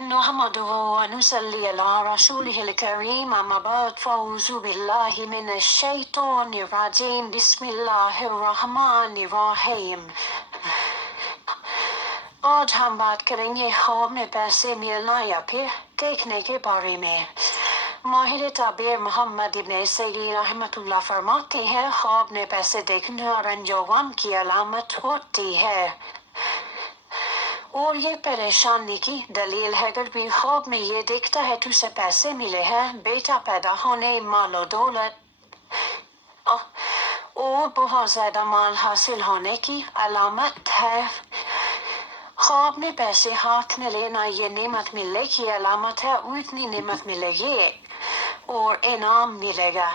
نحمده ونصلي على رسوله الكريم أما بعد فأعوذ بالله من الشيطان الرجيم بسم الله الرحمن الرحیم. آج ہم بات کریں گے خواب میں پیسے ملنا یا پھر دیکھنے کے بارے میں. ماہر تعبیر محمد ابن سیری رحمۃ اللہ فرماتے ہیں خواب میں پیسے دیکھنا رنج و غم کی علامت ہوتی ہے اور یہ پریشانی کی دلیل ہے. اگر بھی خواب میں یہ دیکھتا ہے تو اسے پیسے ملے ہیں، بیٹا پیدا ہونے، مال و دولت اور بہت زیادہ مال حاصل ہونے کی علامت ہے. خواب میں پیسے ہاتھ میں لینا یہ نعمت ملنے کی علامت ہے. اور اتنی نعمت ملے گی اور انعام ملے گا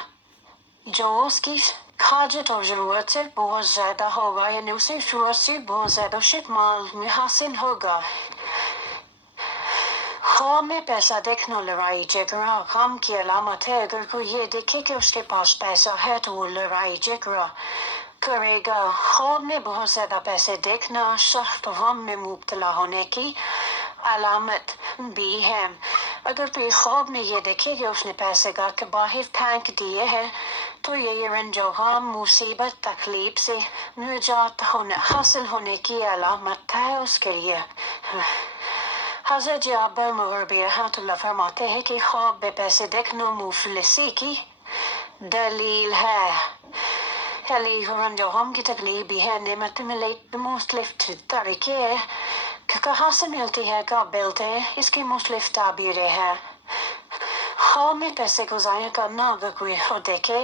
جو اس کی حاجت اور ضرورت سے بہت زیادہ ہوگا، یعنی اسے ضرورت سے بہت زیادہ مال میں حاصل ہوگا. خواب میں پیسہ دیکھنا لڑائی جھگڑا غم کی علامت ہے. اگر کوئی یہ دیکھے کہ اس کے پاس پیسہ ہے تو وہ لڑائی جھگڑا کرے گا. خواب میں بہت زیادہ پیسے دیکھنا سخت غم میں مبتلا ہونے کی علامت بھی ہے. اگر کوئی خواب میں یہ دیکھے کہ اس نے پیسے گھر کے باہر پھینک دیے ہیں تو یہ رنج و غم مصیبت تکلیف سے نجات حاصل ہونے کی علامت ہے اس کے لیے. حضرت جابر مربی رحمۃ اللہ فرماتے ہیں کہ خواب میں پیسے دیکھنا مفلسی کی دلیل ہے. رنج و غم کی تکلیف بھی ہے. نعمت ملے مختلف طریقے کہاں سے ملتی ہے کب ملتے ہیں اس کی مختلف تعبیریں ہیں. خواب میں پیسے کو ضائع کرنا اگر کوئی دیکھے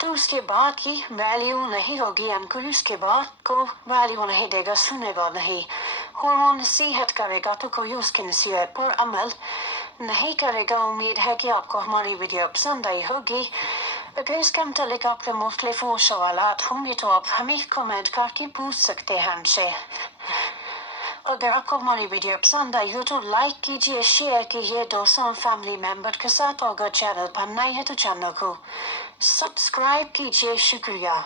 تو اس کے بعد کی ویلیو نہیں ہوگی، یعنی کوئی اس کے بعد کو ویلیو نہیں دے گا، سنے گا نہیں، اور وہ نصیحت کرے گا تو کوئی اس کی نصیحت پر عمل نہیں کرے گا. امید ہے کہ آپ کو ہماری ویڈیو پسند آئی ہوگی. اگر اس کے متعلق آپ کے مختلف سوالات ہوں گے تو آپ ہمیں کمنٹ کر کے پوچھ سکتے ہیں ہم سے. اگر آپ کو ہماری ویڈیو پسند آئی ہو تو لائک کیجیے، شیئر کیجیے دوستوں اور فیملی ممبر کے ساتھ، اور اگر چینل پر نئے ہیں تو چینل کو سبسکرائب کیجیے. شکریہ.